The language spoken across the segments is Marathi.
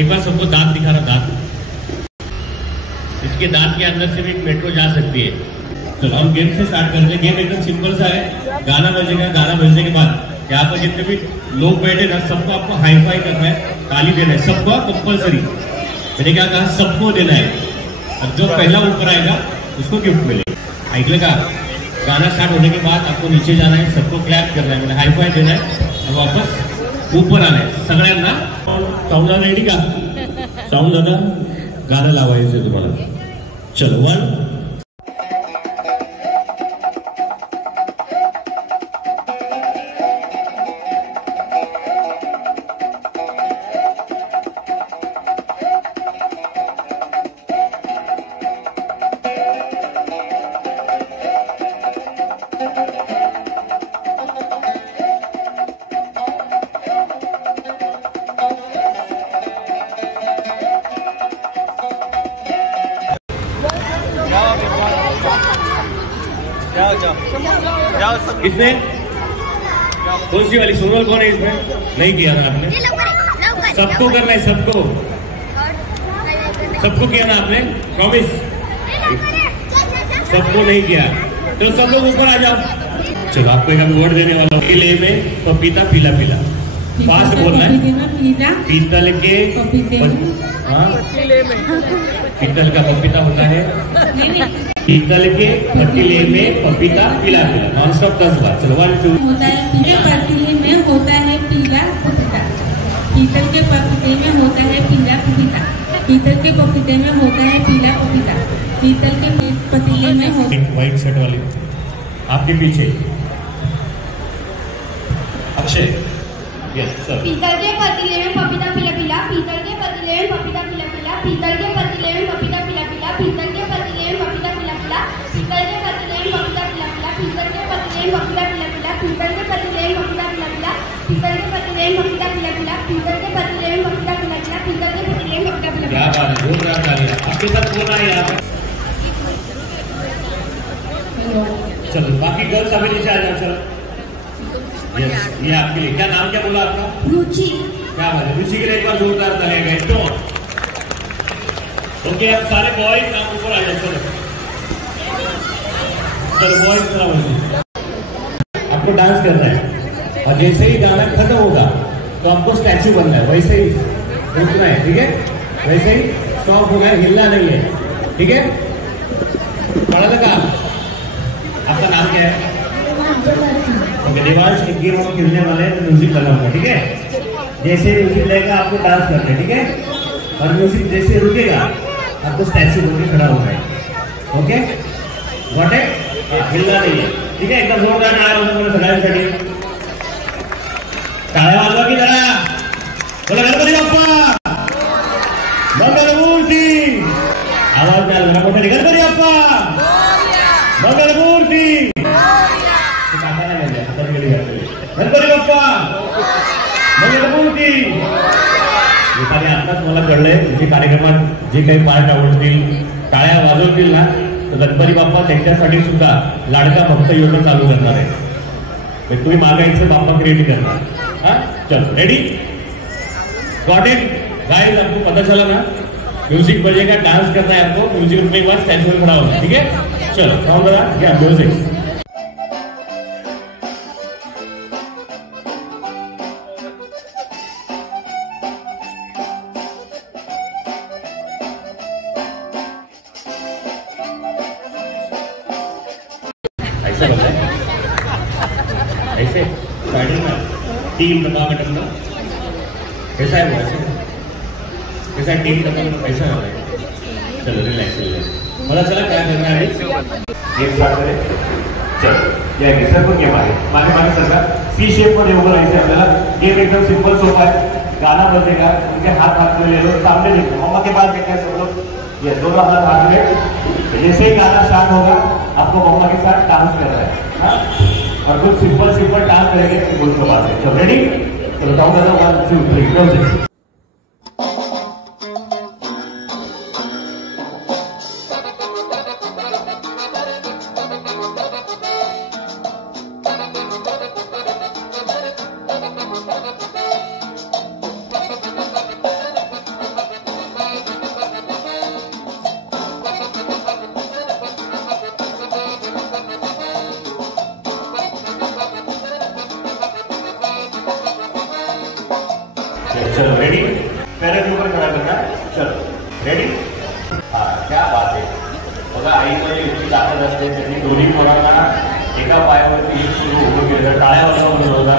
एक बार सबको दांत दिखा रहा, दांत। इसके दांत के अंदर से भी मेट्रो जा सकती है। चलो हम गेम से स्टार्ट करते हैं। गेम एकदम सिंपल सा है। गाना बजेगा, गाना बजने के बाद यहाँ पर जितने भी लोग बैठे ना, सबको आपको हाई फाई करना है, ताली देना है, सबको कंपल्सरी। मैंने क्या कहा, सबको देना है। और जो पहला ऊपर आएगा उसको गिफ्ट मिलेगा। ऐकलं का? गाना स्टार्ट होने के बाद आपको नीचे जाना है, सबको क्लैप करना है, मैंने हाई फाई देना है और वापस ऊपर आना है सगळ्यांना। साऊंड दादा रेडी का? साऊंड दादा गाणं लावायचं तुम्हाला। चलो 1 इसमें कौन सी वाली सोनल कौन है? इसमें नहीं किया ना आपने? सबको करना है, सबको किया ना आपने? प्रॉमिस? सबको नहीं किया तो सब लोग ऊपर आ जाओ। चलो आपको एक अवार्ड देने वाला हूँ। किले में पपीता पीला पीला, फास्ट बोलना है। पीतल के पीतल का पपीता होता है, पीतल के पतीले में पपीता पीला पीला, नॉन स्टॉप 10 बार। चलो 1 2 होता है पतीले में होता है पीला पपीता, पीतल के पपीते में होता है पीला पपीता, पीतल के पपीते में होता है पीला पपीता, पीतल के पतीले में होता। व्हाइट शर्ट वाली आपके पीछे, अक्षय। Yes sir. पीतल के पतीले में पपीता पीला पीला, पीतल के पतीले में पपीता पीला पीला, पीतल के पतीले में पपीता पीला पीला, पीतल के पतीले में पपीता पीला पीला, पीतल के पतीले में पपीता पीला पीला, पीतल के पतीले में पपीता पीला पीला, पीतल के पतीले में पपीता पीला पीला, पीतल के पतीले में पपीता पीला पीला, पीतल के पतीले में पपीता पीला पीला, पीतल के पतीले में पपीता पीला। क्या बात है, जोरदार तालियां। आपके साथ कौन आए यहाँ पर? चलो बाकी गर्ल्स अभी नीचे आ जाओ। चलो यस, ये आपके लिए। क्या नाम क्या बोला आपका? रुचि। क्या बात है, रुचि के लिए एक बार जोरदार तालियां। तो ओके, अब सारे बॉयज आप ऊपर आ जाओ। चलो बॉयज थोड़ा बोलिए। आपको डांस करना है और जैसे ही गाना खत्म होगा तो आपको स्टैचू बनना है, वैसे ही रुकना है, ठीक है? वैसे ही स्टॉप होना है, हिलना नहीं है, ठीक है? पढ़ा लगा? आपका नाम क्या है? ओके, देवांश। एक गेम हम खेलने वाले हैं, तो म्यूजिक लगा होगा, ठीक है? जैसे म्यूजिक लगेगा आपको डांस करना है, ठीक है? और म्यूजिक जैसे रुकेगा आपको स्टैचू बनके खड़ा होना है। ओके, व्हाट है? हिलना नहीं है, ठीक है? एकदम जोरदार टाळ्या वाजवा सगळ्यांसाठी। टाळ्या वाजवा की जरा, बोला गणपती बाप्पा मंगलमूर्ती। आवाज द्या जरा मोठ्याने, गणपती बाप्पा मंगलमूर्ती। गणपती बाप्पा मंगलमूर्ती। आताच मला कळलंय, तुझे कार्यक्रमात जे काही पार्ट आवडतील, टाळ्या वाजवतील ना, तर गणपती बाप्पा त्यांच्यासाठी सुद्धा लाडका भक्त योजना चालू करणार आहे। तुम्ही मागायचं, बाप्पा क्रिएट करणार। हाँ चलो रेडी, गॉट इट गाइस? आपको पता चला ना? म्यूजिक बजेगा, डांस करना है आपको। म्यूजिक रुकने के बाद स्टैचू में खड़ा होना, ठीक है? चलो साउंड लगा, क्या म्यूजिक। ऐसे बोलते हैं, ऐसे स्पाइडरमैन टीम टमाटम कैसा है? वो कैसा है टीम टमाटम? कैसा है? चलो रिलैक्स रिलैक्स। मला चला क्या करना है? गेम स्टार्ट करें। चलो या सर को क्या मारे मारे मारे सरकार सी शेप मध्ये उभं राहायचं आपल्याला। गेम एकदम सिंपल सोपा है। गाना बजेगा, उनके हाथ में ले लो, सामने देखो, मम्मा के पास देखा है सब लोग। ये दोनों हाथ में, जैसे ही गाना स्टार्ट होगा आपको मम्मा के साथ डांस करना है। हाँ, और कुछ सिंपल सिंपल डांस करेंगे बोल के बाद। चलो रेडी? चलो डाउन करो, 1 2 3 म्यूजिक। चलो रेडी, पैर के ऊपर खड़ा करना है, चलो रेडी, हाँ क्या बात है। बघा आईमध्ये इतकी ताकद असते, त्यांनी दोन्ही पोरांना एका पायावरती सुरू उभं केलं, टाळ्या वाजवून होता।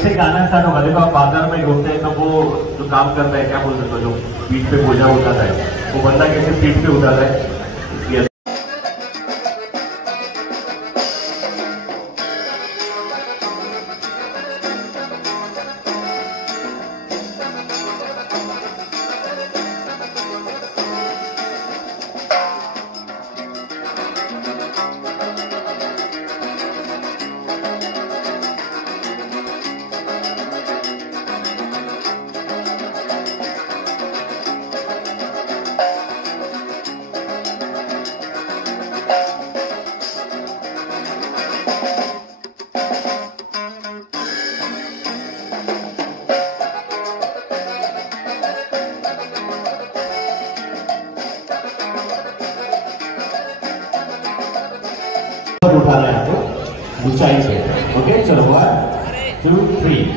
ऐसे गाना स्टार्ट होगा। देखो आप बाजार में घूमते हैं तो वो जो काम करता है, क्या बोल सकते हो, जो पीठ पे बोझा उठाता है, वो बंदा कैसे पीठ पे उठाता है, उठाना है आपको ऊंचाई से। ओके चलो 1 2 3।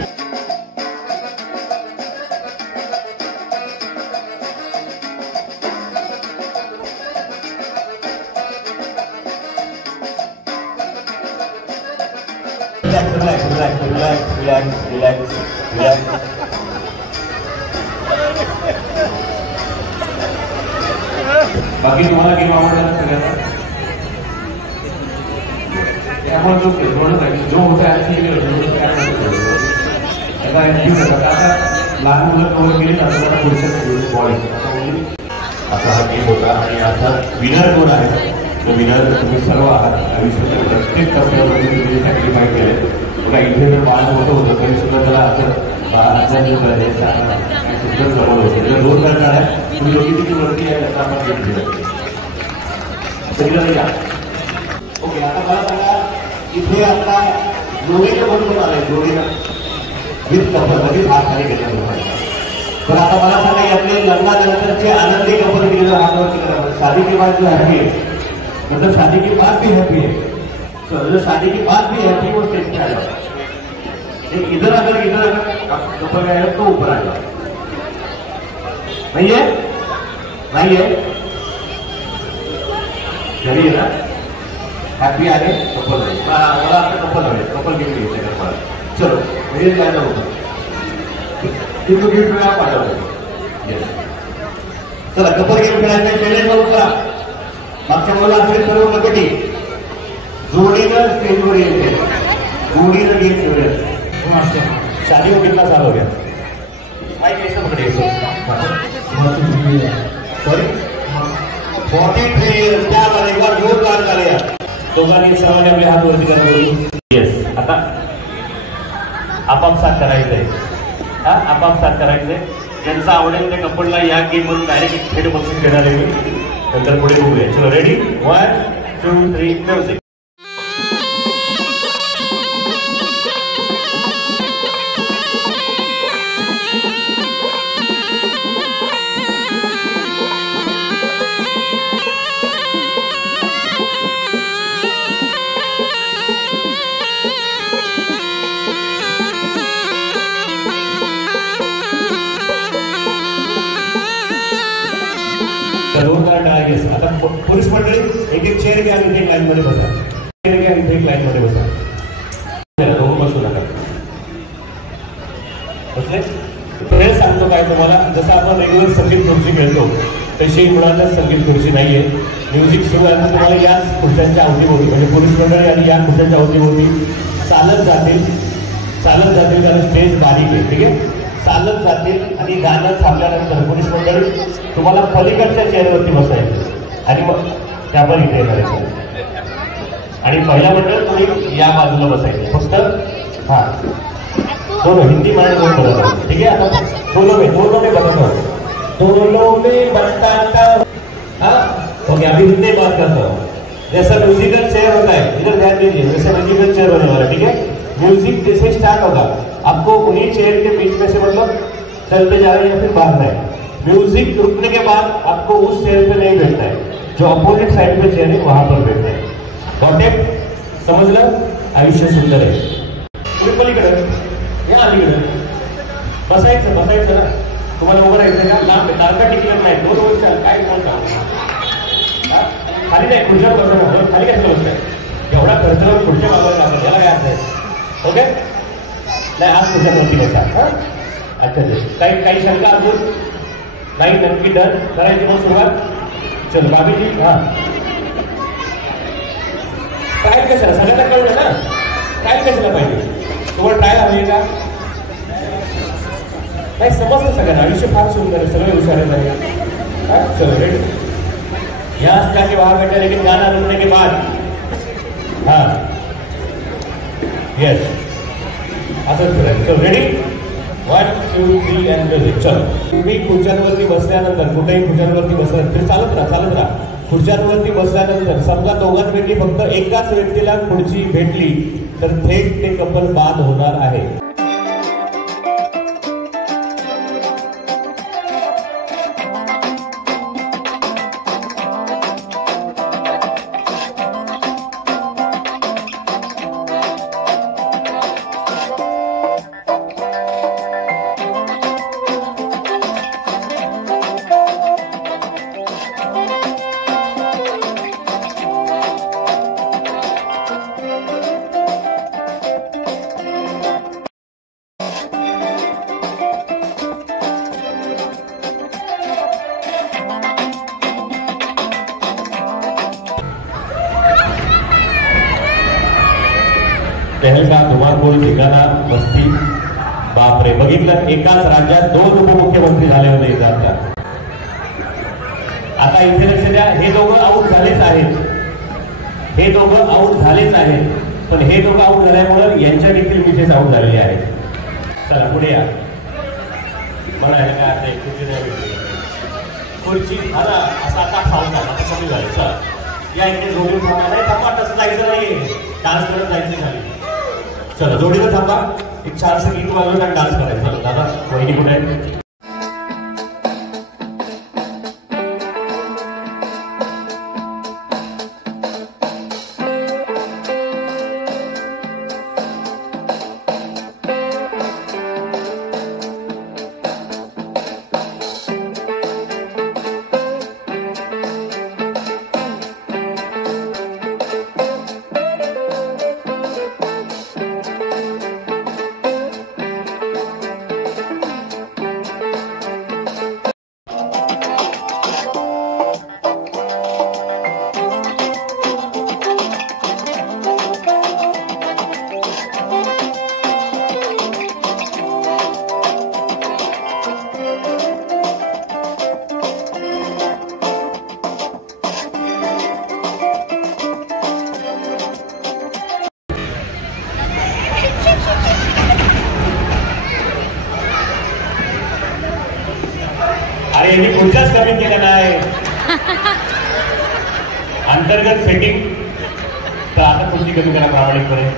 रिलैक्स। बाकी तुम्हाला गेम आवडला सगळ्यांना? आपण जो होता आहे आता लहान मुलं कवर केली आता पुढच्या बॉडी असा हा गेम होता। आणि आता विनर कोण आहे तो विनर तुम्ही सर्व आहात। आयुष्याच्या प्रत्येक टप्प्यामध्ये तुम्ही सॅक्रिफाय केले। बघा इथे जर बाळ मोठं होतं तरी सुद्धा त्याला असं सुंदर जवळ होतं। जर 2 करणार आहे तुम्ही दोघी किती वरती आहे त्याचा आपण गेम घेऊया सगळं या। ओके आता मला सांगा इथे आता जोडीनं बरोबर आलंय, जोडीनं विथ कपल मध्ये हात खाली घेतला। पण आता मला सांगा यातले लग्नानंतरचे आनंदी कपल केलेलं हातवरती करा। शादी के बाद जो हैप्पी है, मतलब शादी के बाद भी हैप्पी है, तो जो शादी के बाद भी हैप्पी वो स्टेज पे आ जाओ। इधर अगर कपल गया तो ऊपर आ जाओ। नहीं है घरी है ना हैप्पी आगे कपल मला आता कपल हवे, कपल गिफ्ट घ्यायचे कपल। चलो म्हणजे जायला होतं तिथून गिफ्ट वेळा पाठवलं। चला कपल गेम खेळायचं चॅलेंज चालू करा। मागच्या मुला असेल सर्व कबड्डी जोडीनं स्टेजवर येते, जोडीनं गेम खेळूया। शादी को कितना साल हो गया? भाई कैसे पकड़े सॉरी 43 years। क्या बात, एक बार जोरदार करूया। दोघांनी सर्वांनी आपले हात वरती करा बोलू। येस आता आपापसात करायचंय, हा आपापसात करायचंय। ज्यांचं आवडेल त्या कपलला या गेम मधून डायरेक्ट थेट बक्षीस देणार आहे मी, नंतर पुढे बघूया। चलो रेडी 1 2 3 म्युझिक। आता पुरुष मंडळी एक एक चेअर घ्या, इथे एक लाईन मध्ये बसा, चेअर घ्या, इथे एक लाईन मध्ये बसा। दोघं बसू नका, बसले? खेळ सांगतो काय तुम्हाला, जसं आपण रेग्युलर संगीत खुर्ची खेळतो तशी मुळातच संगीत खुर्ची नाहीये। म्युझिक सुरू आहे तुम्हाला याच खुर्च्यांच्या अवतीभोवती, म्हणजे पुरुष मंडळी आणि या खुर्च्यांच्या अवतीभोवती चालत जातील कारण स्टेज बारीक आहे, ठीक आहे? चालत जातील आणि गाणं थांबल्यानंतर पुरुष मंडळी तुम्हाला पलीकडच्या चेअरवरती बसायचं आणि मग त्यावर इथे येणार। आणि पहिला मंडळ तुम्ही या बाजूला बसायचं फक्त। हाँ दोनों हिंदी मराठी दोनों बदल, ठीक है? आता दोनों में बदल दोनों में बताता हूँ। हाँ ओके, अभी इतने बात करता हूँ। जैसा म्यूजिकल चेयर होता है, इधर ध्यान दीजिए, जैसे म्यूजिकल चेयर होने वाला, ठीक है। म्यूजिक जैसे स्टार्ट होगा, आपको उन्हीं चेयर के बीच में से मतलब चलते जा रहे हैं या फिर बाहर है। म्यूजिक रुकने के बाद आपको उस चेयर पे नहीं बैठना है, जो अपोजिट साइड पे चेयर है वहां पर बैठना है। Got it? समजलं? आयुष्य सुंदर आहे. तुम्ही पलीकडे या, अलीकडे बसायचं बसायचं ना. तुम्हाला उभं राहायचं का? लांब तारका टिकलं नाही, 2 वर्ष काय बोलता? खाली नाही, खुर्च्यावर बसा ना. खाली काय बसलाय? एवढा खर्च खुर्च्या बाबत टाकत, याला काय अर्थ आहे? ओके, नाही आज खुर्च्यावरती बसा. हा अच्छा, काही शंका अजून नाही? नक्की डन करायची मग सुरुवात. चल बाबीजी. हा ट्रायल कशाला? सगळ्यांना कळलं ना, ट्रायल कशाला पाहिजे? तुम्हाला ट्रायल हवी का? नाही समजलं सगळ्यांना. आयुष्य फार सुंदर है, सगळे हुशार है. चलो रेडी. यहाँ जाके बाहर बैठे, लेकिन गाना रुकने के बाद. हाँ यस, असंच फिरायचं. चलो रेडी, 1 2 3 अँड म्युझिक. चलो. तुम्ही खुर्च्यांवरती बसल्यानंतर, कुठेही खुर्च्यांवरती बसल्यानंतर तरी चालत राहा. खुर्च्यांवरती बसल्यानंतर समजा दोघांपैकी फक्त एकाच व्यक्तीला खुर्ची भेटली तर थेट ते कपल बाद होणार आहे. पहलगाम, धुमाकूळ, ठिकाणा, वस्ती. बापरे, बघितलं एकाच राज्यात 2 उपमुख्यमंत्री झाले होते इथं. आता इथे लक्ष द्या, हे दोघं आऊट झालेच आहेत. हे दोघं आऊट झालेच आहेत, पण हे दोघं आऊट झाल्यामुळे यांच्या देखील विशेष आऊट झालेले आहेत. चला पुढे या. मला काय आता खुर्ची नाही भेटली. खुर्ची आता असं आता खाऊन आता कमी झालं. चला या इकडे जोडून थांबा. नाही थांबा, तसं जायचं नाही, डान्स करत जायचं झाली. चला जोडीनं थांबा, एक छानसं गीत वाजवून आणि डान्स करायचं. दादा वहिनी कुठे आहे? अरे यांनी खुर्च्याच कमी केल्या नाही, अंतर्गत सेटिंग. तर आता खुर्ची कमी करा प्रामाणिकपणे.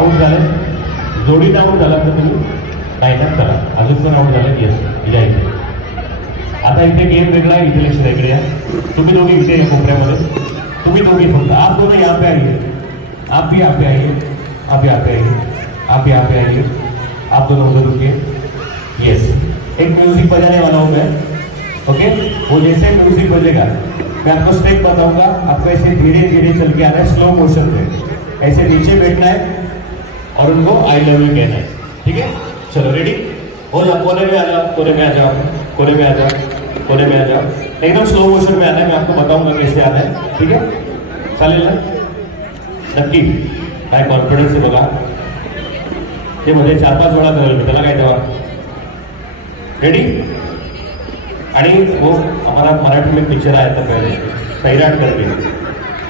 आउट झाले, जोडीनं आउट झाला तर तुम्ही नाही ना. चला अजून पण आउट झाले. येस या इथे. आता इथे गेम वेगळा आहे, इथे लक्ष इकडे या. तुम्ही दोघी इथे या कोपऱ्यामध्ये. तुम्ही दोघी फक्त आप दोनों यहाँ पे आइए, आप भी यहाँ पे आइए, आप यहाँ पे आइए, आप यहाँ पे आइए. आप दोनों उधर रुकिए. यस, एक म्यूजिक बजाने वाला हूँ मैं. ओके, वो जैसे म्यूजिक बजेगा मैं आपको स्टेप बताऊंगा, आपको ऐसे धीरे धीरे चल के आना है, स्लो मोशन में ऐसे नीचे बैठना है और उनको आई लव यू कहना है, ठीक है। चलो रेडी हो जाओ, कोने में आ जाओ, कोने में आ जाओ, कोने में आ जाओ, कोने में आ जाओ, एकदम स्लो मोशन में आना है, मैं आपको बताऊंगा कैसे आना है, ठीक है। चालेल ना, नक्की काय कॉन्फिडन्स आहे बघा, ते मध्ये 4-5 वेळा करेल मी, त्याला काय तेव्हा रेडी। आणि वो हमारा मराठी में पिक्चर आया था पहले सैराट करके,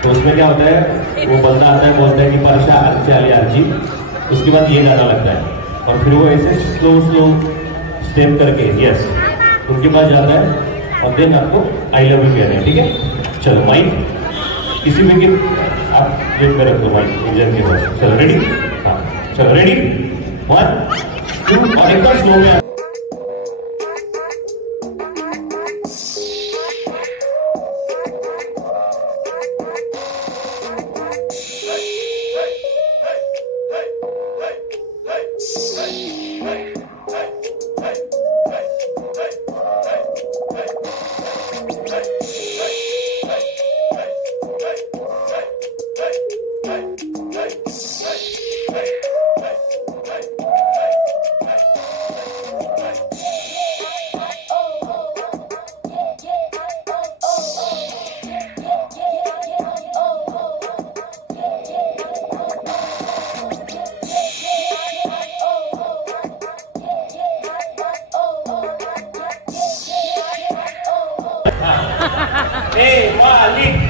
तो उसमें क्या होता है, वो बंदा आता है बोलता है कि परशा आरची आली आरची, उसके बाद ये गाना लगता है और फिर वो ऐसे स्लो स्लो स्टेप करके यस उनके पास जाता है और देन आपको आई लव यू कहना है, ठीक है। चलो माइक किसी भी के आप जेब में रख दो, माइक इंजन के पास। चलो रेडी, हाँ चलो रेडी 1 2 और एकदम स्लो में।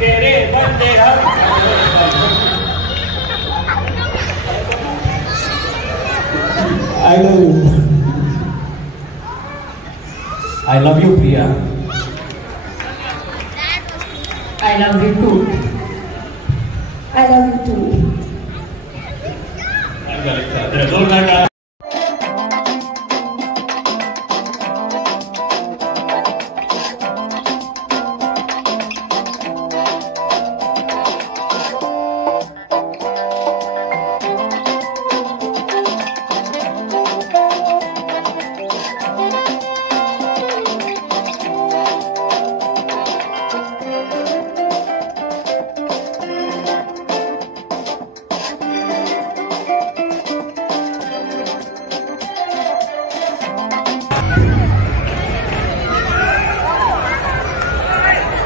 तेरे बंदे I love you Priya. I love you too. I love you too.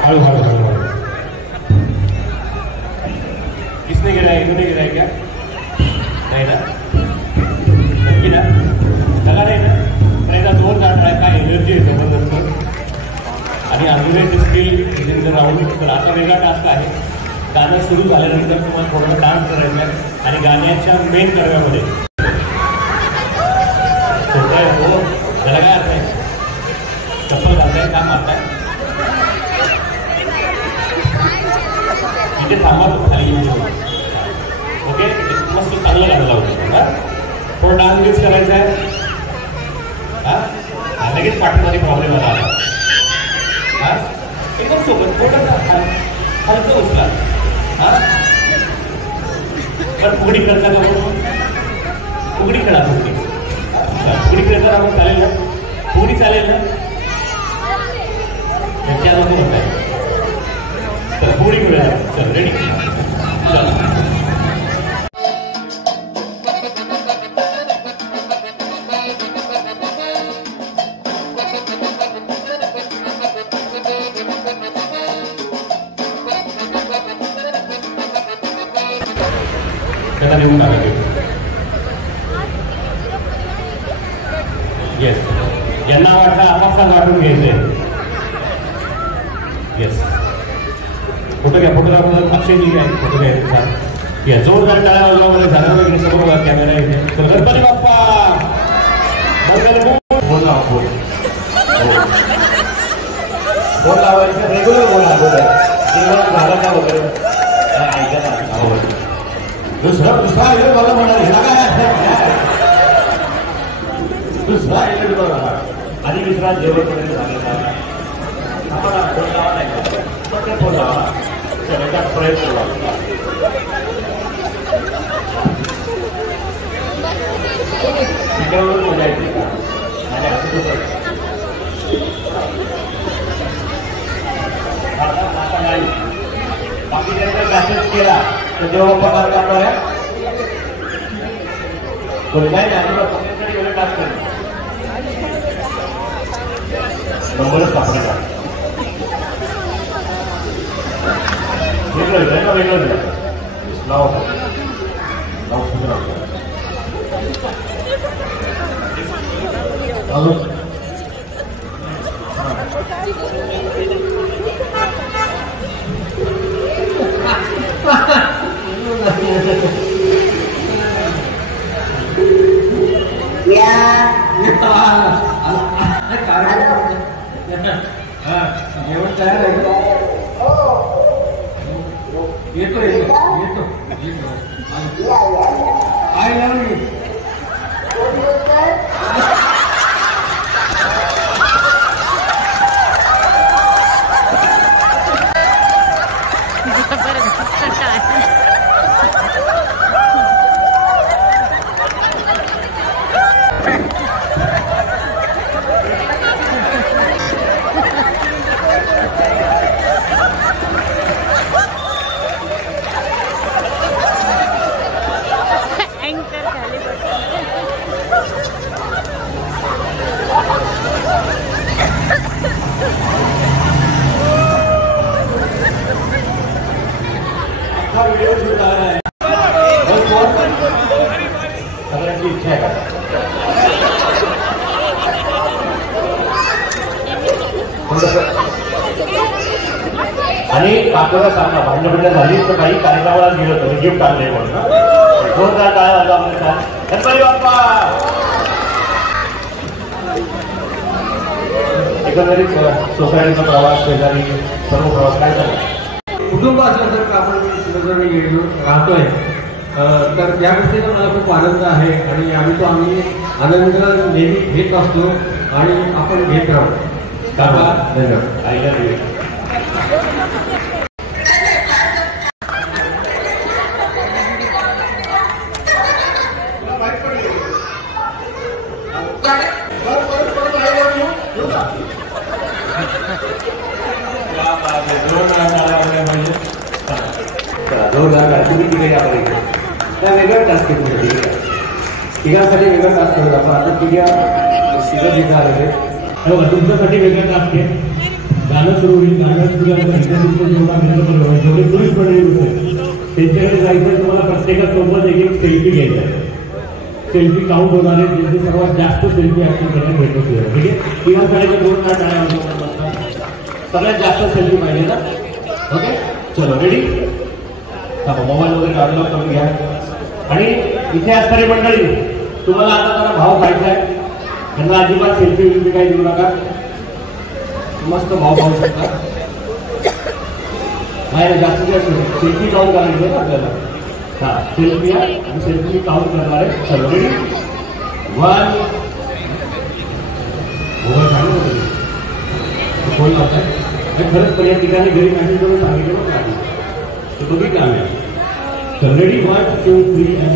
Hello hello hello hello, किसने गिराया, इन्होंने गिराया क्या? नहीं ना, नक्की ना, लगा नाही ना, त्याचा जोरदार ट्रॅक काय एनर्जी आहे जबरदस्त। आणि अजून एक स्किल इन द राऊंड, तर आता वेगळा टास्क आहे, गाणं सुरू झाल्यानंतर तुम्हाला थोडं डान्स करायचं आहे आणि गाण्याच्या मेन कडव्यामध्ये हो, त्याला काय अर्थ आहे, चप्पल घालताय का मारताय, इथे थांबा तो खाली येऊन, ओके मस्त चांगलं गाणं लावतो, थोडं डान्स यूज करायचा आहे, हा लगेच पाठीमध्ये प्रॉब्लेम आला, हा एकदम सोबत थोडंसं हलकं उचला, हा पण फुगडी करता का फुगडी करा, फुगडी करता आपण चालेल ना, फुगडी चालेल ना, त्या नको होत आहे, चल फुगडी करूया, चल रेडी, चल त्याला लिहून टाकायचे, येस यांना वाटतं आपापसात वाटून घ्यायचंय, येस फोटो घ्या, फोटोग्राफर अक्षयजी आहे, फोटो घ्यायचा, या जोरदार टाळ्या वाजवामध्ये झालं वगैरे समोर कॅमेरा इथे, तर गणपती बाप्पा बोल लावा, बोल बोल लावायचं, रेग्युलर बोला, बोला जेवण झालं का वगैरे ऐका ना, दुसरा मला म्हणाल ह्याला काय दुसरा आधी दुसरा जेवणपर्यंत झालेला आपण फोन लावा नाही का, फोन लावा, त्याचा प्रयत्न लावा, तिच्यावर मजा येते आणि असं केला तर देवबाप्पा मार्ग काढणार आहे कोणी नाही एवढे टास्क केले नंबरच सापडेल वेगळं वेगळं नाव जेवण तयार आहे येतो काय लावली व्हिडिओ शूट झाला आहे सगळ्यांची इच्छा आहे आणि काकोला सांगा भांडण झाली तर काही कार्यक्रमाला गेलो होतो गिफ्ट आणले म्हणून जोरदार काय झालं आपल्या गणपती बाप्पा एकंदरीत सोसायटीचा प्रवास शेजारी सर्व प्रवास काय झाला कुटुंब असलं तर आपण राहतोय तर त्या गोष्टीचा मला खूप आनंद आहे आणि आम्ही आनंद नेहमी घेत असतो आणि आपण घेत राहतो त्या वेगळ्या टास्क तिघांसाठी वेगळा टास्क करत आपण आता तिघं आलेले तुमच्यासाठी वेगळा टास्क आहे गाणं सुरू होईल गाणं सुरू जेवढे टुरिस्ट मंडळी होते त्यांच्याकडे जायचं तुम्हाला प्रत्येकासोबत एक सेल्फी घ्यायचा आहे सेल्फी काउंट होणार आहे ज्यांचे सर्वात जास्त सेल्फी ऍक्शन करायला भेटत ठीक आहे तिघांसाठी 2 तास टाळ्या सगळ्यात जास्त सेल्फी पाहिजे ना ओके चलो रेडी मोबाईल वगैरे डाउनलोड करून घ्या आणि इथे असणारी मंडळी तुम्हाला आता जरा भाव खायचा आहे त्यांना अजिबात सेल्फी विल्फी काही देऊ नका मस्त भाव पाहू शकता नाही जास्तीत जास्त सेल्फी काउंट करायची आहे ना आपल्याला हा सेल्फी आहे आणि सेल्फी काउंट करणार आहे चलो रेडी 1 मोबाईल सांगू फोन लावताय खरंच पण या ठिकाणी घरी मॅसेज करून सांगितलं तो बघितलं आम्ही तर रेडी 1 2 3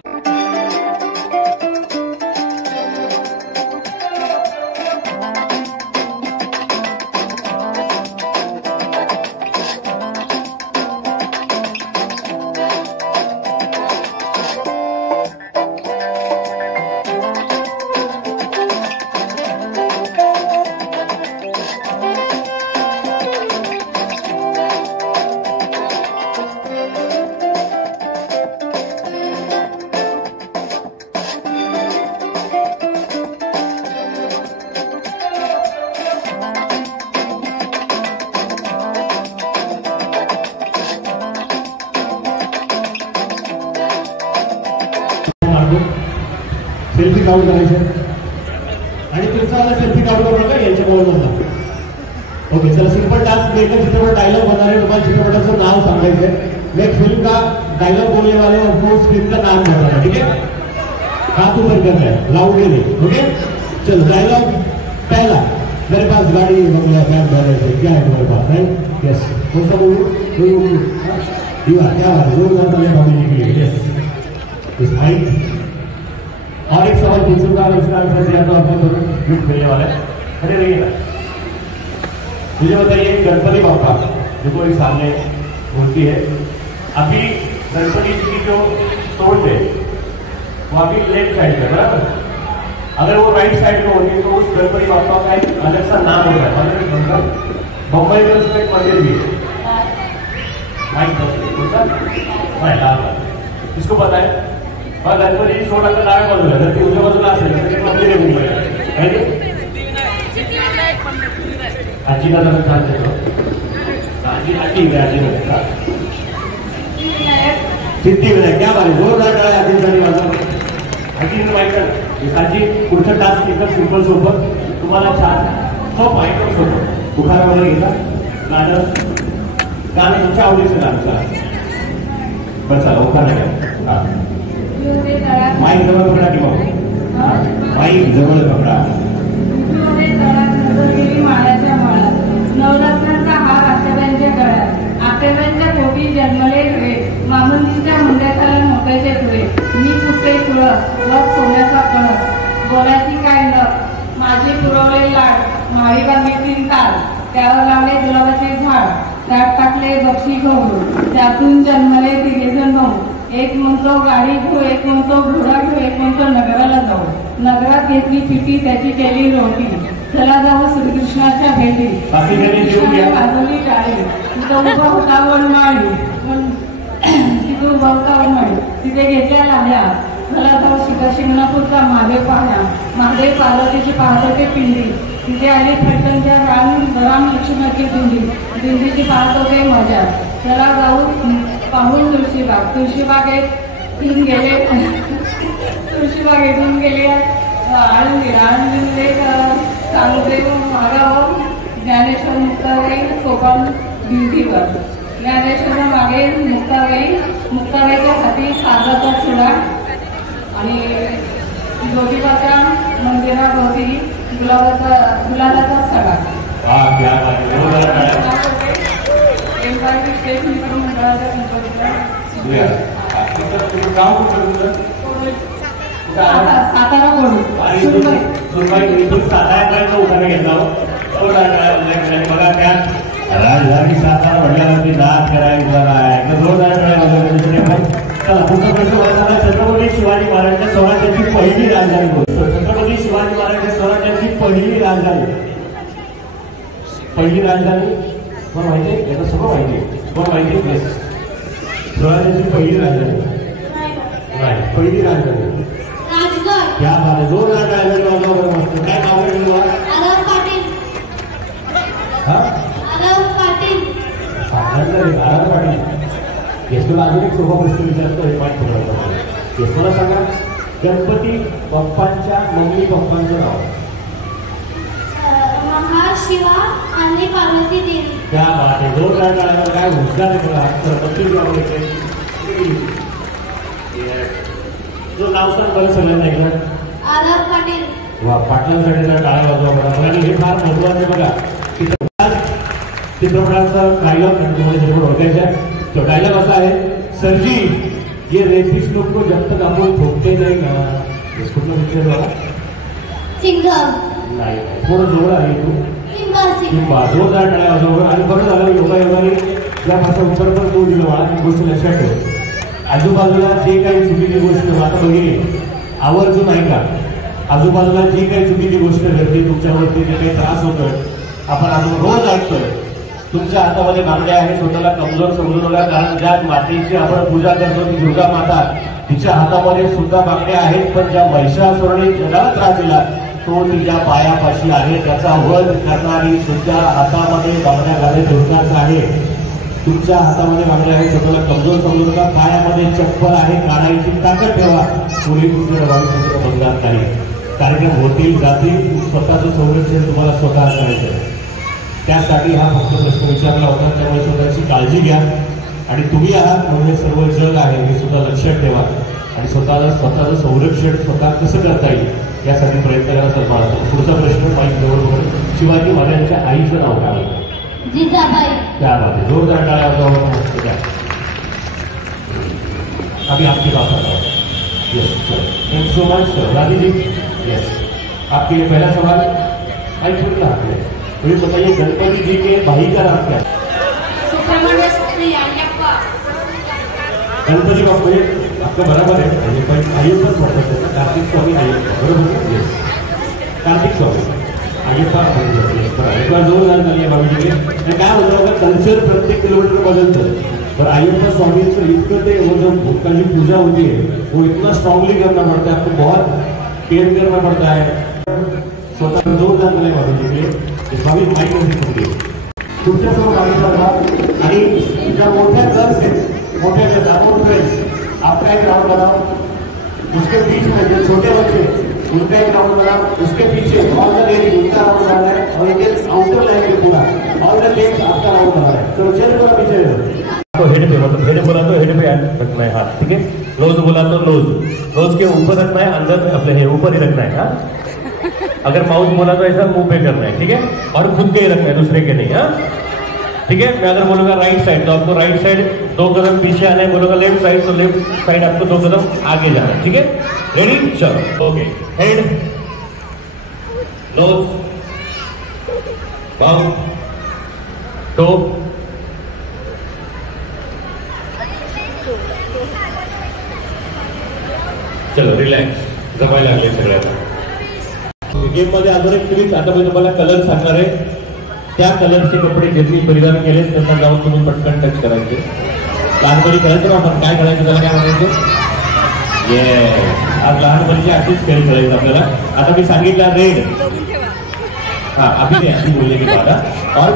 सेल्फी काउंट करायचे आणि तुमचा सेल्फी काउंट करू नका यांच्या मोबाईलमधला ओके चला सिंपल टास्क मेकअप चित्रपट डायलॉग बना रहे तुम्हाला चित्रपटाचं नाव सांगायचं आहे नेक्स्ट फिल्म का डायलॉग बोलने वाले आपको फिल्म का नाम बताना है ठीक है हाथ ऊपर करना है लाउडली ओके चलो डायलॉग पहला मेरे पास गाड़ी बंगला क्या है तुम्हारे पास राइट यस कौन सा मूवी दीवार क्या बात है 2 साल पहले फैमिली के लिए यस इस हाइट और एक सवाल पूछूंगा इसका आंसर दिया तो आपको गिफ्ट मिलने वाला है खड़े रहिए ना मुझे बताइए गणपति बाप्पा जो कोई सामने मूर्ति है अभी गणपति जी की जो सोच है वो आपकी लेफ्ट साइड है, बराबर। अगर वो राइट साइड में होती तो उस गणपति बापा का एक अलग सा नाम होता है, मतलब मुंबई में उसका एक मंदिर भी है, इसको पता है। और गणपति जी सोडा का डाव्या बाजूला जर ते उजव्या बाजूला असेल तर ते मंदिर आहे मुंबईला, आजीला जरा छान देतो आजी सिद्धिविनायक, क्या बात है, जोरदार टाळ्या आजींसाठी वाजवा। आजींना माहिती आहे आजी पुढचा टास्क एकदम सिंपल सोपं, तुम्हाला छान सोपं एकदम सोपं उखाणा वगैरे घेता, गाणं तुमच्या आवडीचं गाणं चला, बरं चला उखाणा घ्या। माईक जवळ पकडा किंवा माईक जवळ पकडा। माळ्याच्या माळा नवरत्नाचा हार आखेब्यांच्या गळ्यात, आखेब्यांच्या पोटी जन्मले रे, मामुंजीच्या मुंड्याखाला मोत्याचे तुळे, मी पुसते तुळस व सोन्याचा कळस, बोलायची काय न माझे पुरवले लाड, माळी बांधली 3 ताल, त्यावर लावले गुलाबाचे झाड, त्यात टाकले बक्षी गहू, त्यातून जन्मले 3 जण भाऊ, एक म्हणतो गाडी घेऊ, एक म्हणतो घोडा घेऊ, एक म्हणतो नगराला जाऊ, नगरात घेतली पिटी त्याची केली रोटी, चला जाऊ श्रीकृष्णाच्या भेटी, बाजूली टाळी, तिथं उभा होता वनमाळी, तिथं उभा होता वनमाळी, तिथे घेतल्या लाल्या, चला जाऊ शिंगणापूरचा महादेव पाहण्या, महादेव पार्वतीची पाहत होते पिंडी, तिथे आली फलटणच्या राम लक्ष्मणाची दिंडी, दिंडीची पाहत होते मजा, चला जाऊ पाहून तुळशीबाग, तुळशीबागेतून गेले, तुळशीबागेतून गेले आळंदीला चालुदेव मागाव, ज्ञानेश्वर मुक्ताबाई सोपान भिंतीवर, ज्ञानेश्वर मागे मुक्ताबाईच्या हाती सागाचा चुडा आणि ज्योतिबाच्या मंदिराभोवती गुलाबाचा सडा। सातारा बोलू साताऱ्यापर्यंत उखाणा घेतला बघा, त्या राजधानी सातारा म्हटल्यावरती नाद करायचा आहे, जोरदार चला पुढचा प्रश्न वाचला। छत्रपती शिवाजी महाराजांच्या स्वराज्याची पहिली राजधानी होती, छत्रपती शिवाजी महाराजांच्या स्वराज्याची पहिली राजधानी कोण माहिती आहे, याचं सगळं माहिती आहे, कोण माहिती आहे प्लेस, स्वराज्याची पहिली राजधानी नाही, पहिली राजधानी क्या बात है, जोरदार टाळ्या वाजवा मस्त। काय नाव आहे तुला? आरव पाटील। आरव पाटील। आरव पाटील। तुला अजून एक सोपा प्रश्न विचारतो, हे पाठ पकडा। तुला सांगा गणपती बाप्पांच्या मम्मी पप्पांचं नाव? महाशिवा आणि पार्वती देवी। क्या बात है, जोरदार टाळ्या, काय हुशार आहे तुला, जो नाव सांग बरं सगळ्यांना ऐकलं? आरव पाटील। वा, पाटलांसाठी जर टाळ्या वाजवा बघा, आणि हे फार महत्वाचं बघा, चित्रपटाचा डायलॉग तुम्हाला जरूर ओळखायचा। तो डायलॉग असा आहे, सरजी ये रेपिस्ट लोग को जब तक आपण ठोकते नाही ना, कुठला पिक्चर बघा, सिंघम नाही, थोडं जोर आहे तू, सिंघम जोरदार टाळ्या वाजवा। आणि बरं झालं योगायोगाने या भाषा उत्तर पण तो दिलं मला, ही गोष्ट लक्षात ठेव। आजूबाजूला जे काही चुकीची गोष्ट आता बघितली आवर्जून ऐका, आजूबाजूला जी काही चुकीची गोष्ट घडते, तुमच्यावरती जे काही त्रास होतोय, आपण अजून रोज ऐकतोय, तुमच्या हातामध्ये बांगड्या आहेत, स्वतःला कमजोर समजू नका, कारण ज्या मातेची आपण पूजा करतो ती दुर्गा माता, तिच्या हातामध्ये सुद्धा बांगड्या आहेत, पण ज्या महिषासुराने जगाला त्रास दिला तो तिच्या पायापाशी आहे, त्याचा वध करणारी सुद्धा हातामध्ये बांगड्या घालत दुर्गाच आहे। तुमच्या हातामध्ये बांगड्या आहे, स्वतःला कमजोर समजू नका, पायामध्ये चप्पल आहे, काढायची ताकद ठेवा, कोणी तुमच्या रवानी बघणार नाही। कार्यक्रम होतील जातील, स्वतःचं संरक्षण तुम्हाला स्वतः करायचं, त्यासाठी हा फक्त प्रश्न विचारला होता, त्यामुळे स्वतःची काळजी घ्या, आणि तुम्ही आहात म्हणजे सर्व जग आहे हे सुद्धा लक्षात ठेवा, आणि स्वतःचं संरक्षण स्वतः कसं करता येईल यासाठी प्रयत्न करा सर्वांना। पुढचा प्रश्न माईक जवळ बघा, शिवाजी महाराजांच्या आईचं नाव काय होतं? जिजाबाई। क्या बात है, जोरदार टाळ्या वाजवा। अभी आपके पास आता है, yes thank you so much Radhi ji. Yes, आपके लिए पहला सवाल, आई छोड़ हाथ में, मुझे बताइए गणपति जी के भाई का नाम क्या है? सुब्रमण्य स्त्री अय्यप्पा। गणपती बाप्पा आपलं बरोबर आहे म्हणजे पण अय्यप्पाच म्हणतात त्यांना, कार्तिक स्वामी अय्यप्पा, बरोबर ना? कार्तिक स्वामी अय्यप्पा अय्यप्पा जोरदार झाली आहे बाबीजी. आणि काय म्हणतो कल्चर प्रत्येक किलोमीटर बदलतं, पर अय्यप्पा स्वामीचं इतकं ते वो जो भक्ता की पूजा होती है वो इतना स्ट्रांगली करना पड़ता है, आपको बहुत केयर करना पड़ता है. स्वतः जोरदार झाले बाबीजी स्वामी माहीत नसते तुमच्यासमोर बाबी आणि ज्या मोठ्या गर्ल्स आहेत, मोठ्या अमाउंट फ्रेंड्स, आपका एक राउंड बनाओ, उसके बीच में जो छोटे बच्चे उनका एक राउंड बनाओ, उसके पीछे ऑल द लेडीज उनका राउंड बना है और एक आउटर लाइन में पूरा ऑल द लेडीज आपका राउंड बना है. तो चल थोड़ा पीछे तो हेड पे, मतलब हेड बोला तो हेड पे रखना है हाथ, ठीक है. नोज बोला तो नोज के ऊपर रखना है, अंदर अपने ऊपर ही रखना है. हाँ, अगर माउथ बोला तो ऐसा मुंह पे करना है, ठीक है. और खुद के ही रखना है, दूसरे के नहीं. हाँ, ठीक है. मैं अगर बोलूंगा राइट साइड तो आपको राइट साइड 2 कदम पीछे आना है, बोलूंगा लेफ्ट साइड तो लेफ्ट साइड आपको 2 कदम आगे जाना है, ठीक है. रेडी, चलो. ओके, हेड, नोज, माउथ, टो, चलो रिलॅक्स. जमायला लागले सगळ्यांना. गेम मध्ये अजून एक ट्रिक, आता मी तुम्हाला कलर सांगणार आहे. त्या कलरचे कपडे ज्यांनी परिधान केले त्यांना जाऊन तुम्ही पटकन टच करायचे. लहानपणी खेळायचं ना आपण, काय करायचं त्याला काय म्हणायचं, ये आज लहानपणीचे असेच खेळ खेळायचे आपल्याला. आता मी सांगितलं रेड, हाँ अभी नहीं अभी बोलने के बाद. और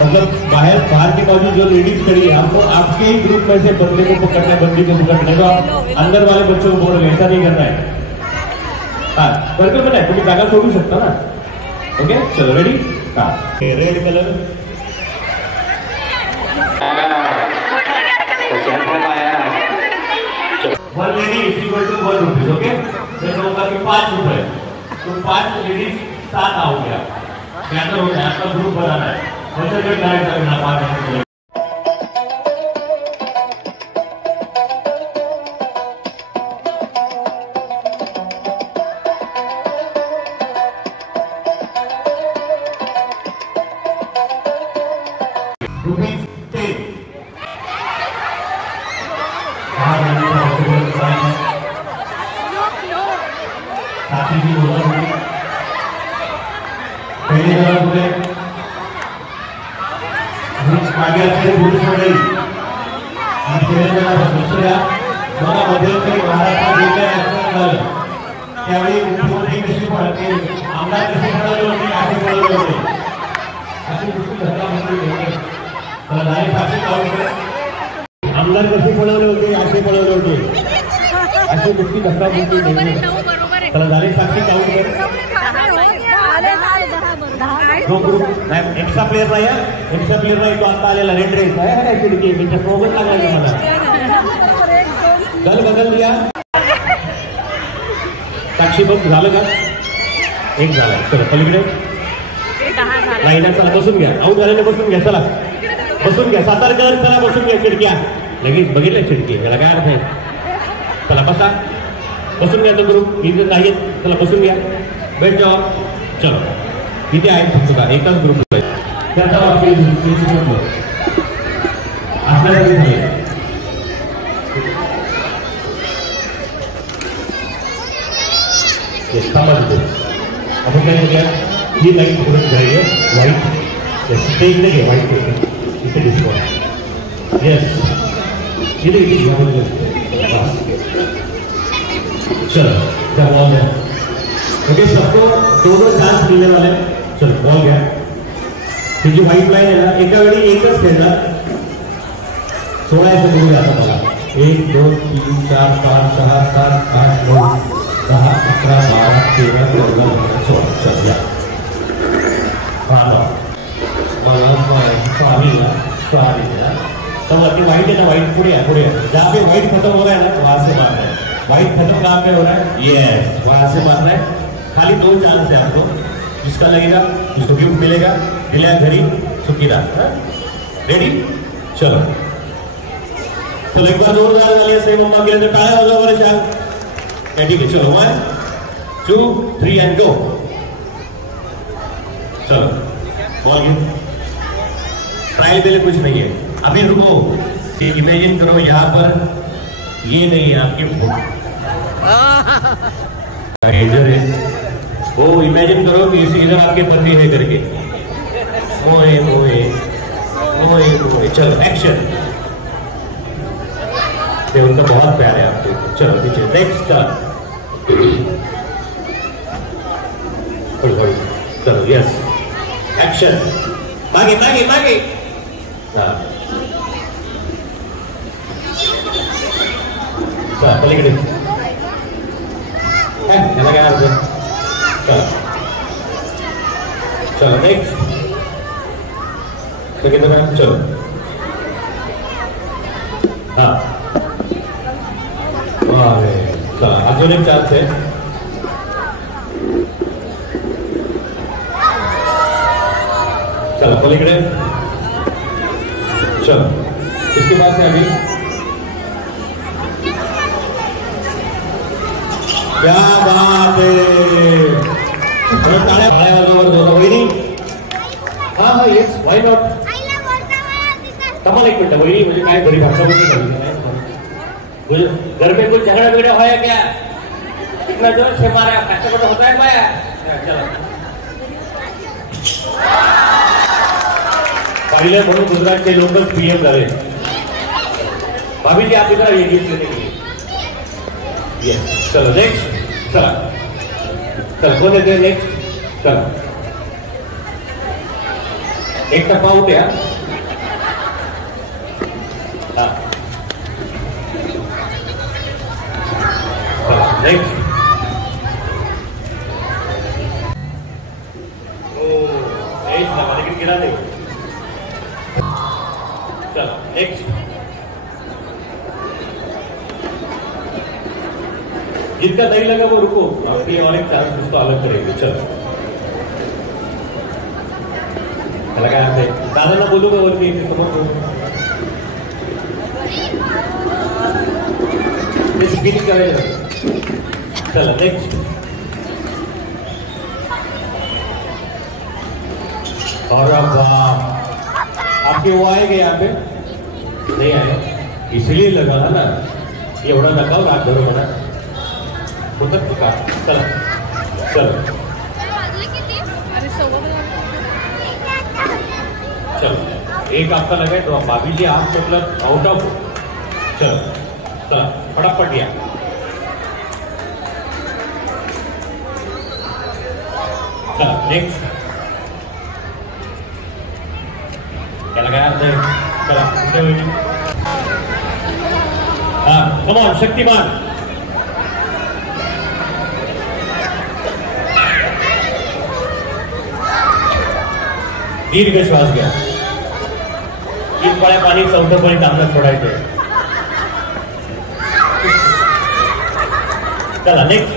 मतलब बाहर के बाजू जो लेडीज खड़ी है, हमको आपके ही ग्रुप में से बंदे को पकड़ना है, बंदी को पकड़ना है, तो अंदर वाले बच्चों को बोल रहे ऐसा नहीं करना है. हाँ बरकर बनाए, तुम्हें जागा छोड़ू सकता ना. ओके चलो रेडी. हाँ red colour, one lady is equal to 1 rupees. Okay, जैसे होगा कि 5 रुपए, तो 5 लेडीज 7 आओगे आप. क्या होता है, आपका ग्रुप बनाना है, वैसे भी गाइड करना 5 त्यावेळी मुख्यमंत्री कशी पडते, आमदार कसे पडवले होते, असे पडवले होते, अशी गोष्टी आमदार कसे पडवले होते, असे पडवले होते, अशी गोष्टी घटना बोलते. त्याला झाले साक्षी काउंट कर. जो ग्रुप एक्स्ट्रा प्लेयर नाही, एक्स्ट्रा प्लेयर नाही, तो आता आलेला रेड रेस आहे ऍक्च्युअली, मी सोबत लागायचं मला. दल बदल दिया. साक्षी बघ झालं का, एक झाला. चला पलीकडे लाईना, चला बसून घ्या. आऊट झाल्याने बसून घ्या, चला बसून घ्या. सातारकर चला बसून घ्या. खिडक्या लगेच बघितलं, खिडकी याला काय अर्थ आहे. चला बसा, बसून घ्या. तो ग्रुप इथे नाही, चला बसून घ्या, बैठ जाओ. चलो इथे आहेत फक्त का एकाच ग्रुप त्याचा आपल्याला आपण काय करूया, ही लाईट पुढे जाऊया. व्हाईट इथे इकडे घे, व्हाईट इथे डिस्को. येस इथे इथे घ्या. चलो क्या बॉल है. ओके, सबको 2 चांस मिलने वाले. चलो बॉल घ्या. ही जी व्हाईट लाईन आहे ना, एका वेळी एकच खेळणार. 16 याचं बघूया आता मला. 1 2 3 4 5 6 7 8 9 10 11 12 13 14 15 16. चल या. मला स्वामीला तो वरती व्हाइट है ना, व्हाइट पुढे जहाँ पे व्हाइट खत्म हो रहा है ना, वहां से मारना है. व्हाइट खत्म कहाँ पे हो रहा है, यस वहां से मारना है. खाली 2 चांस है आपको. जिसका लगेगा उसको गिफ्ट मिलेगा. दिल्या घरी सुखी रहा. रेडी, चलो. चलो एक बार जोरदार झाली असे मम्मा केले तर टाळ्या वाजवा बरं छान. ठीक है, चलो 1 2 3 एंड गो. चलो बॉल गेम. ट्रायल के लिए कुछ नहीं है, अभी रुको. इमेजिन करो यहाँ पर ये नहीं है आपकी डेंजर है। वो इमेजिन करो कि इधर आपके पति है करके मोए मोए मोए मोए। चलो एक्शन। उनका बहुत प्यार है आपको। चलो पीछे नेक्स्ट। चलो यस एक्शन। मागे मागे मागे। हाँ पलीकडे त्याला काय अर्थ। चलो चलो नेक्स्ट सेकंड मॅम। चलो हाँ चला अजून एक चान्स है। चलो पलीकडे। चलो इसके बाद से अभी क्या बात है। वहिनी हाँ हाँ येस वाई नॉट। कमाल एक मिनट वहिनी म्हणजे काय घरी भाषा बोलली घर में कुछ झगड़ा बिगड़ा हो क्या? कितना जोर से मारा कष्टपट होता है पाया। चलो पहले म्हणून गुजरात के लोग पीएम झाले। भाभी जी आप इधर आइए गीत लेने के लिए। यस चलो नेक्स्ट। चला चल कौन देते नेक्स्ट। चलो एक टप्पा आउट है। हाँ नेक्स्ट। लेकिन गिरा नहीं। चलो नेक्स्ट। जिनका नहीं लगा वो रुको, अपनी और एक चांस उसको अलग करेंगे। चलो लगा आपसे दादा ना बोलूंगा और भी समझ स्पीकिंग करेगा। चलो नेक्स्ट। और अब आपके वो आएंगे यहाँ पे नहीं आए इसलिए लगा ना एवढा नका रात भर म्हणा होतात का। चला चलो चलो एक आपका लगा तो भाभी जी आप मतलब आउट ऑफ। चलो चला फटाफट या। चलो नेक्स्ट। क्या लगा चला हाँ कम ऑन शक्तिमान। दीर्घ श्वास घ्या। 3 पळ्या पाणी 14 पळी तांबडं सोडायचं। चला नेक्स्ट।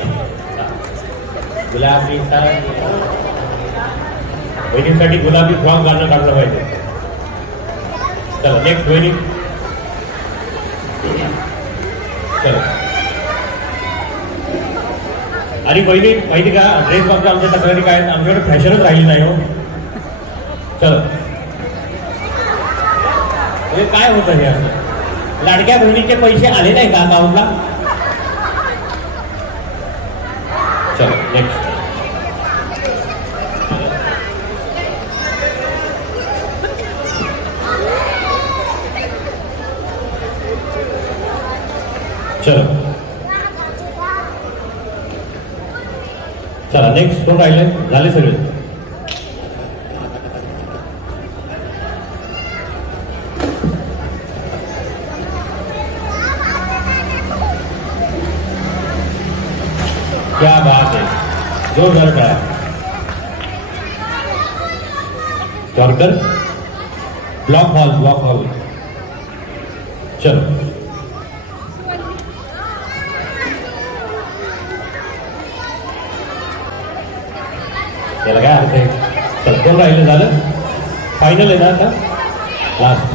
गुलाबी बहिणीसाठी गुलाबी फ्रॉक घालणं काढलं पाहिजे। चला नेक्स्ट बहिणी। चलो आणि बहिणी माहिती का ड्रेस बाबतीत आमच्या तक्रारी काय आमच्याकडे फॅशनच राहिली नाही हो। चलो म्हणजे काय होतं हे असं लाडक्या बहिणीचे पैसे आले नाही का अकाउंटला। चलो नेक्स्ट। चलो चला नेक्स्ट कोण राहिले झाले सगळे। क्या बात है जोरदार करा। Worker block hall. चलो याला काय अर्थ आहे। चल कोण राहिलं झालं फायनल आहे ना आता लास्ट।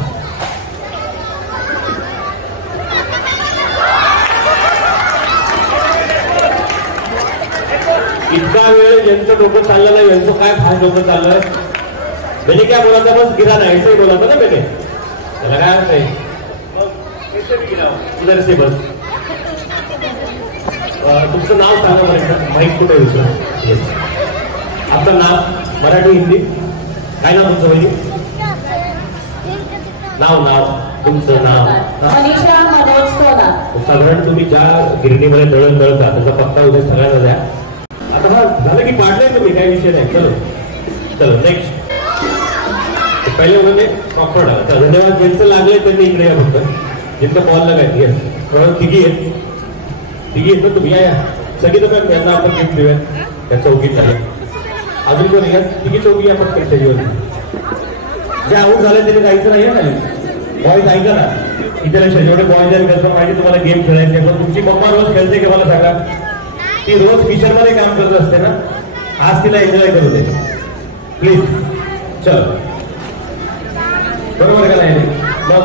इतका वेळ यांचं डोकं चाललं नाही यांचं काय फास्ट डोकं चाललंय। मैंने क्या बोला था बस गिरा ना ऐसे ही बोला था ना मैंने। त्याला काय अर्थ आहे उधर से बस तुमचं नाव सांगा मला एकदा. माईक कुठे विचार. येस, आपलं नाव मराठी हिंदी काय नाव तुमचं वहिनी? नाव तुमचं नाव? मनीषा मनोज सोना. साधारण तुम्ही ज्या गिरणीमध्ये दळण दळता त्याचा पत्ता उद्या सगळ्यांना द्या. आता झालं की पाडलंय तुम्ही, काही विषय नाही. चलो नेक्स्ट. पहिले उन्होंने पॉपकॉर्न आला. धन्यवाद. ज्यांचं लागले त्यांनी इकडे या फक्त. जिथं बॉल लगायची. येस, तिघी आहेत ना तुम्ही. या सगळी तर यांना आपण गिफ्ट देऊया. त्या चौकीत झालं अजून कोण या तिघी चौकी आपण स्टेजवर. जे आऊट झाले त्याने जायचं नाही ना. बॉयज ऐका ना, इथे लक्ष. जेवढे बॉयज आहेत कसं माहिती तुम्हाला गेम खेळायचे, पण तुमची मम्मा रोज खेळते का मला सांगा. ती रोज किचनमध्ये काम करत असते ना, आज तिला एन्जॉय करू दे प्लीज. चल, बरोबर का नाही? मग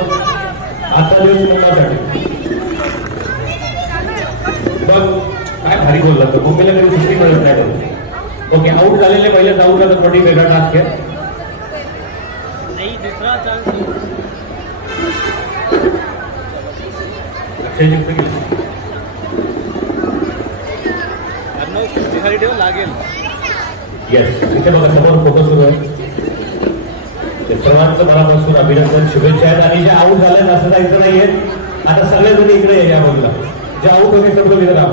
आजचा दिवस मम्मासाठी. बघ काय भारी बोलला तर मम्मीला कधी दुसरी मिळत नाही करू. ओके, आऊट झालेले पहिले जाऊ का तर वेगळा टास्क आहे. येस, इथे बघा समोर फोकस सुरू आहे. सर्वांचं मनापासून अभिनंदन, शुभेच्छा आहेत. आणि जे आऊट झाले असं जायचं नाहीये. आता सगळेजण इकडे या बाजूला. जे आऊट होते सगळं इधर राहा.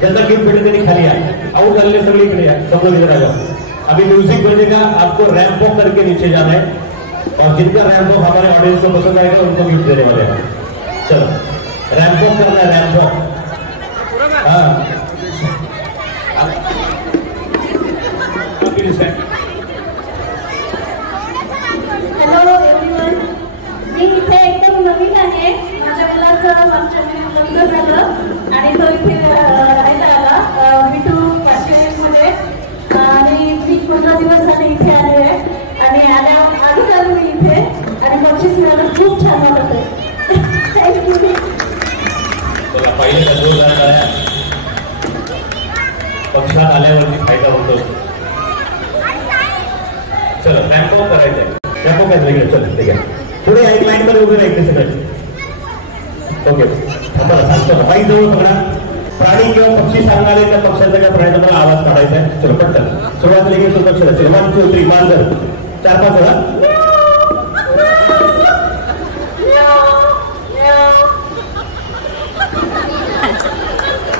ज्यांना गिफ्ट भेटे त्यांनी खाली या. आउट झालेले सगळे इकडे या. सगळं इधर आ जाओ. अभी म्यूजिक बजेगा, आपको रैंप वॉक करके नीचे जाना है और जिनका रैंप वॉक हमारे ऑडियंस को पसंद आएगा उनको गिफ्ट देने वाले हैं. चलो रैंप वॉक करना है, रैंप वॉक. हाँ हॅलो एव्हरीवन. मी इथे एकदम नवीन आहे. माझ्या मुलाचं मागच्या महिन्यात लग्न झालं आणि तो इथे राहायला आला विटू काश्मीरमध्ये. आणि मी 15 दिवस झाले इथे आले आहे. आणि आधीच आलो मी इथे आणि बक्षीस मिळालं. खूप छान वाटत आहे. थँक्यू. पहिले पक्षात आल्यावरती फायदा होतो. चला रॅम्प वॉक करायचं. रॅम्प वॉक करायचं. चल ठीक आहे. पुढे एक लाईन मध्ये उभे राहायचे सगळे. ओके, थांबा सांगतो ना. बाईक जवळ बघा. प्राणी किंवा पक्षी सांगणारे त्या पक्षाचा त्या प्राण्याचा मला आवाज काढायचा आहे. चलो पटकन सुरुवातीला एक सुरक्षा. चल 1 2 3 मांजर. 4-5 वेळा.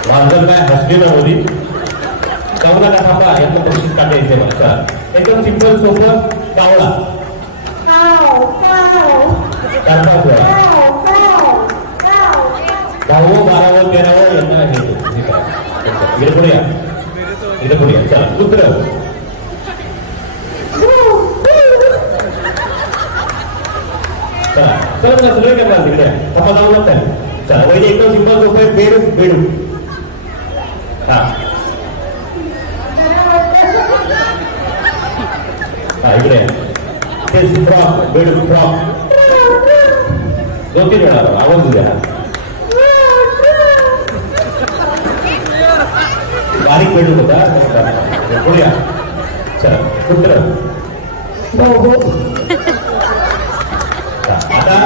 मांजर काय हसली ना होती. जाऊ नका, थांबा. यांना बक्षीस काढायचे मला. चला एकदम सिंपल सोपं. कावळा. 4-5 वेळा. 10व 12व 13व यांना घेतो. इकडे पुढे या. इकडे पुढे या. चला कुत्र. चला चला सगळे करणार तिकडे. थांबा, जाऊ नका. चला वैद्य एकदम सिंपल सोपं आहे. बेडू. हा इकडे ते फ्रॉक. बेडू फ्रॉक. 2-3 वेळा आवाज द्या. बारीक बेडू होता. पुढे या. चला कुत्र. आता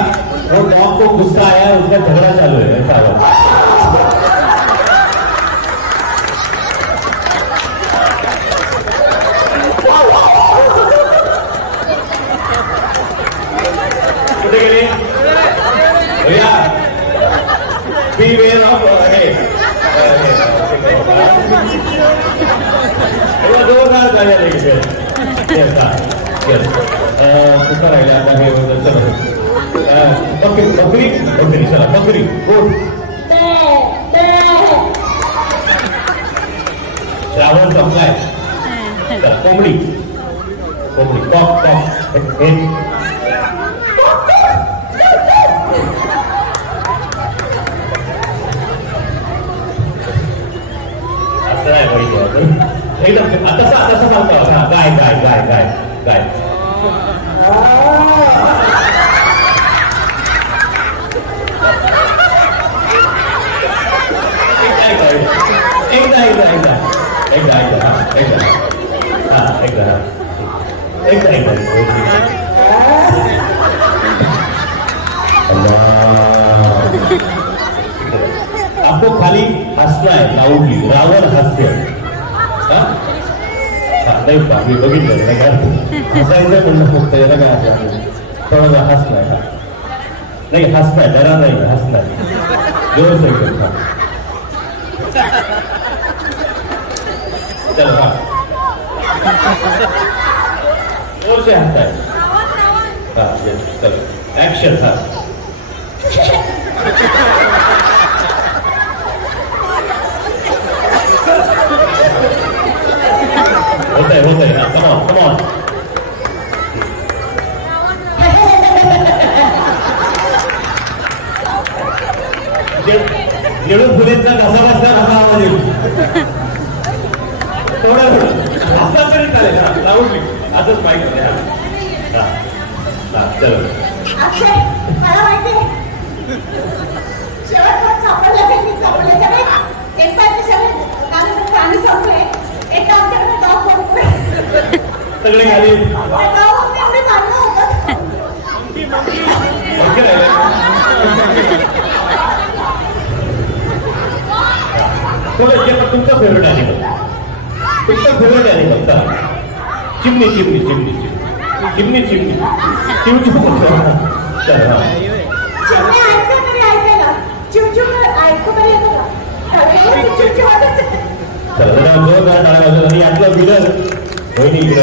वो डॉग को गुस्सा आया, उसका झगड़ा चालू है. ऐसा आवाज. कुठे गेले भैया? Beware of जोरदार गाड्या द्यायचे. कुठं राहिले आता हे. बकरी. चला बकरी. गुड. श्रावण संपलाय. चला कोंबडी. कॉक. असं नाही पाहिजे. एकदम आता सांगतो. हा गाय. एकदा खाली हसलाय लाऊडली, रावण हास्य. नाही मी बघितलं हसायचं म्हणलं फक्त याला काय थोडा हसलाय. नाही हसलाय, डरा नाही, हसलाय जोर से चल हा जोर से हसताय. हा चल ऍक्शन. हा होतंय कमॉन कमॉन. निळू फुलेचा घसा बसला असा आवाज येईल. थोडा असा तरी चालेल. लावून आजच माहिती चलो. मला माहिती शेवट सापडलं एक पाहिजे पाणी संपलंय. एक आमच्याकडे डॉग पडतोय सगळे खाली तुमचं फेवरेट ॲनिमल, चला. चिमणी चिमणी चिमणी चिमणी चिमणी चिमची चला. आणि आपलं विलर होईनी इकडे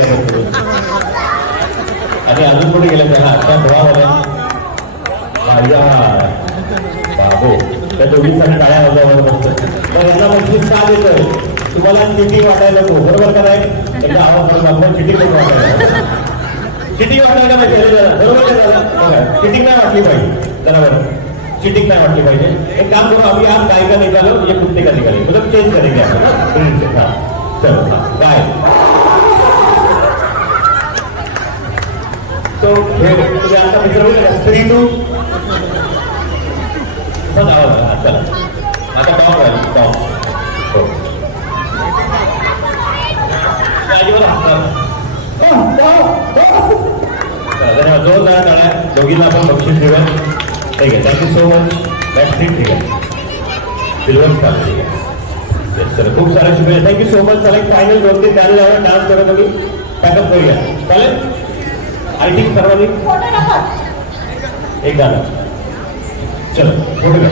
आणि अजून कुठे गेलं त्या आता धुवावाल्या बाबो त्या दोघींसाठी टाळ्या वाजवावर बसतं. तर यांना पंचवीस का देतोय तुम्हाला चिटिंग वाटायला नको, बरोबर का नाही? एकदा आवाज करून आपण चिटिंग नको वाटायला. चिटिंग वाटायला पाहिजे बरोबर का झालं? बघा चिटिंग नाही वाटली पाहिजे. जरा बरं चिटिंग नाही वाटली पाहिजे. एक काम करू अभी आप गाय का निकालो ये कुत्ते का निकाले मतलब चेंज करेंगे आपण. चलो गाय. तो तुम्ही आता विचारलं का स्त्री टू आवाज चला आता टॉप राहील टॉप. जोरदार टाळ्या दोघींना आपण बक्षीस देऊया. ठीक आहे thank you so much. Back seat ठीक आहे सिल्वर स्टार ठीक आहे. सर खूप साऱ्या शुभेच्छा थँक्यू सो मच. चला एक फायनल 2-3 गाणं लावा डान्स करा तुम्ही पॅकअप करूया चालेल. आय थिंक सर्वांनी एक गाणं चलो फोटो घ्या.